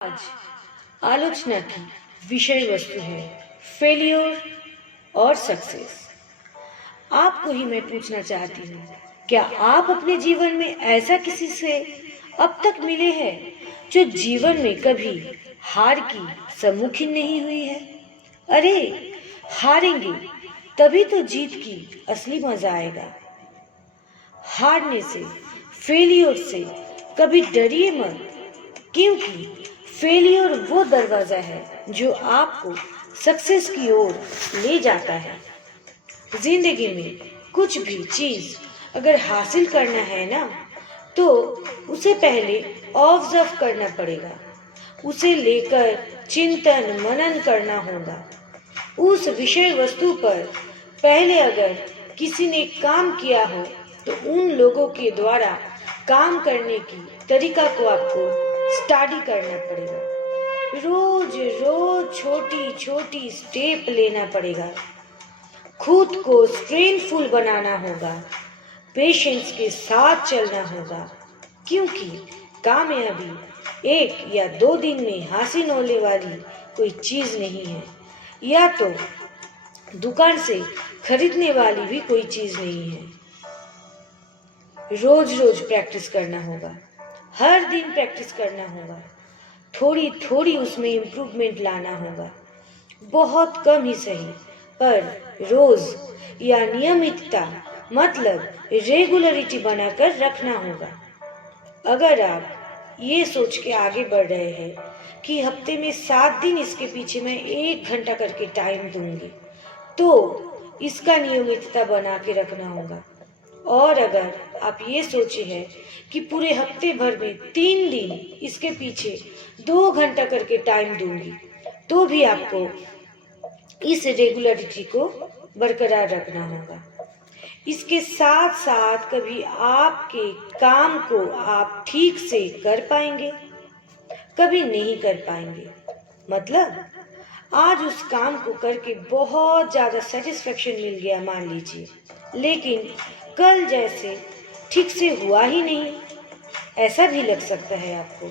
आज आलोचना की विषय वस्तु है फेलियर और सक्सेस। आपको ही मैं पूछना चाहती हूँ, क्या आप अपने जीवन में ऐसा किसी से अब तक मिले हैं जो जीवन में कभी हार की सम्मुखीन नहीं हुई है? अरे, हारेंगे तभी तो जीत की असली मजा आएगा। हारने से, फेलियर से कभी डरिए मत, क्योंकि फेलियर वो दरवाजा है जो आपको सक्सेस की ओर ले जाता है। जिंदगी में कुछ भी चीज अगर हासिल करना है ना, तो उसे पहले ऑब्जर्व करना पड़ेगा, उसे लेकर चिंतन मनन करना होगा। उस विषय वस्तु पर पहले अगर किसी ने काम किया हो तो उन लोगों के द्वारा काम करने की तरीका को आपको स्टडी करना पड़ेगा। रोज रोज छोटी छोटी स्टेप लेना पड़ेगा, खुद को स्ट्रेनफुल बनाना होगा, पेशेंस के साथ चलना होगा, क्योंकि कामयाबी 1 या 2 दिन में हासिल होने वाली कोई चीज नहीं है, या तो दुकान से खरीदने वाली भी कोई चीज नहीं है। रोज रोज प्रैक्टिस करना होगा, हर दिन प्रैक्टिस करना होगा, थोड़ी थोड़ी उसमें इम्प्रूवमेंट लाना होगा। बहुत कम ही सही, पर रोज या नियमितता मतलब रेगुलरिटी बनाकर रखना होगा। अगर आप ये सोच के आगे बढ़ रहे हैं कि हफ्ते में 7 दिन इसके पीछे मैं 1 घंटा करके टाइम दूंगी, तो इसका नियमितता बना के रखना होगा। और अगर आप ये सोचे हैं कि पूरे हफ्ते भर में 3 दिन इसके पीछे 2 घंटा करके टाइम दूंगी, तो भी आपको इस रेगुलरिटी को बरकरार रखना होगा। इसके साथ साथ कभी आपके काम को आप ठीक से कर पाएंगे, कभी नहीं कर पाएंगे। मतलब आज उस काम को करके बहुत ज़्यादा सेटिस्फेक्शन मिल गया मान लीजिए, लेकिन कल जैसे ठीक से हुआ ही नहीं, ऐसा भी लग सकता है आपको।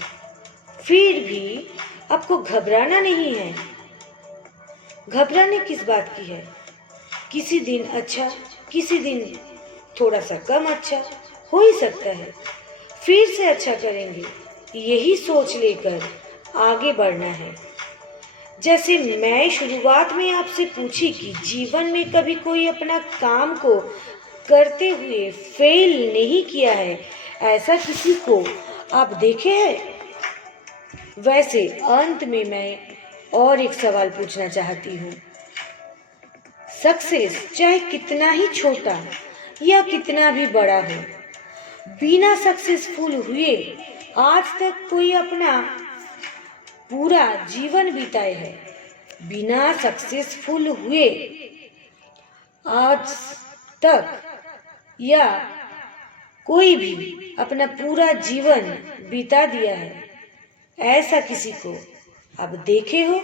फिर भी आपको घबराना नहीं है। घबराने किस बात की है? किसी दिन अच्छा, किसी दिन थोड़ा सा कम अच्छा हो ही सकता है, फिर से अच्छा करेंगे, यही सोच लेकर आगे बढ़ना है। जैसे मैं शुरुआत में आपसे पूछी कि जीवन में कभी कोई अपना काम को करते हुए फेल नहीं किया है, ऐसा किसी को आप देखे हैं? वैसे अंत में मैं और एक सवाल पूछना चाहती हूँ। सक्सेस चाहे कितना ही छोटा या कितना भी बड़ा हो, बिना सक्सेसफुल हुए आज तक कोई अपना पूरा जीवन बिताए है? बिना सक्सेसफुल हुए आज तक या कोई भी अपना पूरा जीवन बिता दिया है, ऐसा किसी को आप देखे हो?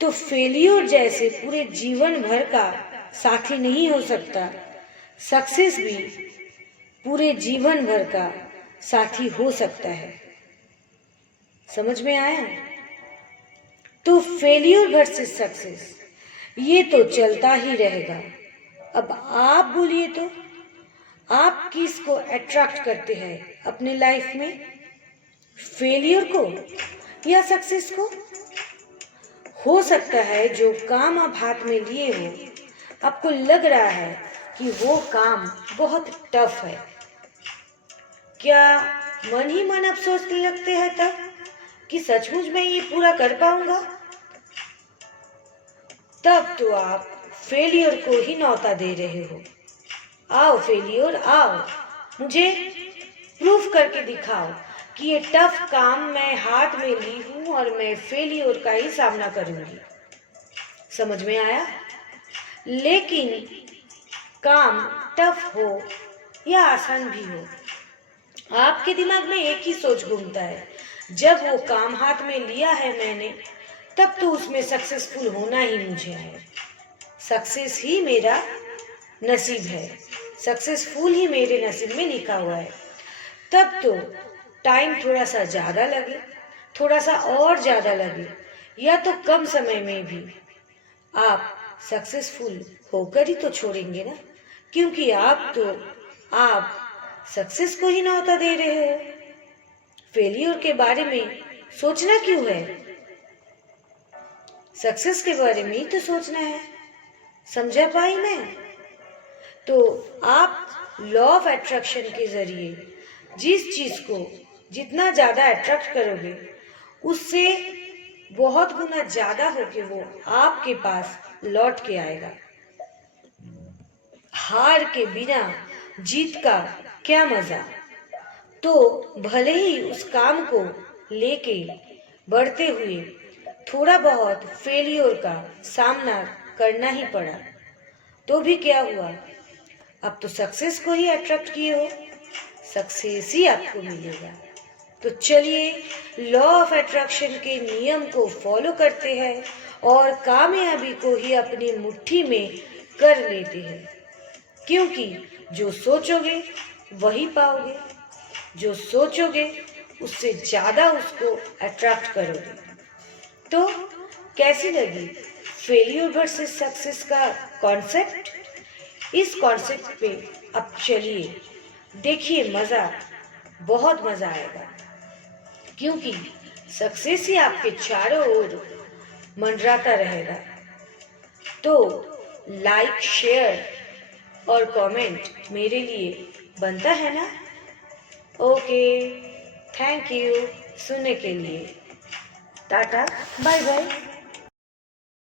तो फेलियर जैसे पूरे जीवन भर का साथी नहीं हो सकता, सक्सेस भी पूरे जीवन भर का साथी हो सकता है। समझ में आया? तो फेलियर वर्सेस सक्सेस ये तो चलता ही रहेगा। अब आप बोलिए तो, आप किसको अट्रैक्ट करते हैं अपने लाइफ में, फेलियर को या सक्सेस को? हो सकता है जो काम आप हाथ में लिए हो, आपको लग रहा है कि वो काम बहुत टफ है। क्या मन ही मन आप सोचने लगते हैं तब कि सचमुच मैं ये पूरा कर पाऊंगा? तब तो आप फेलियर को ही न्योता दे रहे हो। आओ फेलियर आओ, मुझे प्रूफ करके दिखाओ कि ये टफ काम मैं हाथ में ली हूं और मैं फेलियर का ही सामना करूंगी। समझ में आया? लेकिन काम टफ हो या आसान भी हो, आपके दिमाग में एक ही सोच घूमता है, जब वो काम हाथ में लिया है मैंने, तब तो उसमें सक्सेसफुल होना ही मुझे है। सक्सेस ही मेरा नसीब है, सक्सेसफुल ही मेरे नसीब में लिखा हुआ है। तब तो टाइम थोड़ा सा ज़्यादा लगे, थोड़ा सा और ज़्यादा लगे या तो कम समय में भी, आप सक्सेसफुल होकर ही तो छोड़ेंगे ना, क्योंकि आप सक्सेस को ही न्योता दे रहे हो। फेलियर के बारे में सोचना क्यों है? सक्सेस के बारे में ही तो सोचना है। समझा पाई मैं? तो आप लॉ ऑफ अट्रैक्शन के जरिए जिस चीज को जितना ज्यादा अट्रैक्ट करोगे, उससे बहुत गुना ज्यादा होके वो आपके पास लौट के आएगा। हार के बिना जीत का क्या मजा। तो भले ही उस काम को लेके बढ़ते हुए थोड़ा बहुत फेलियर का सामना करना ही पड़ा, तो भी क्या हुआ, अब तो सक्सेस को ही अट्रैक्ट किए हो, सक्सेस ही आपको मिलेगा। तो चलिए लॉ ऑफ अट्रैक्शन के नियम को फॉलो करते हैं और कामयाबी को ही अपनी मुट्ठी में कर लेते हैं, क्योंकि जो सोचोगे वही पाओगे। जो सोचोगे उससे ज्यादा उसको अट्रैक्ट करोगे। तो कैसी लगी फेलियर वर्सेस सक्सेस का कॉन्सेप्ट? इस कॉन्सेप्ट पे अब चलिए देखिए, बहुत मजा आएगा, क्योंकि सक्सेस ही आपके चारों ओर मंडराता रहेगा। तो लाइक, शेयर और कमेंट मेरे लिए बनता है ना? ओके, थैंक यू सुनने के लिए। Tata, bye bye.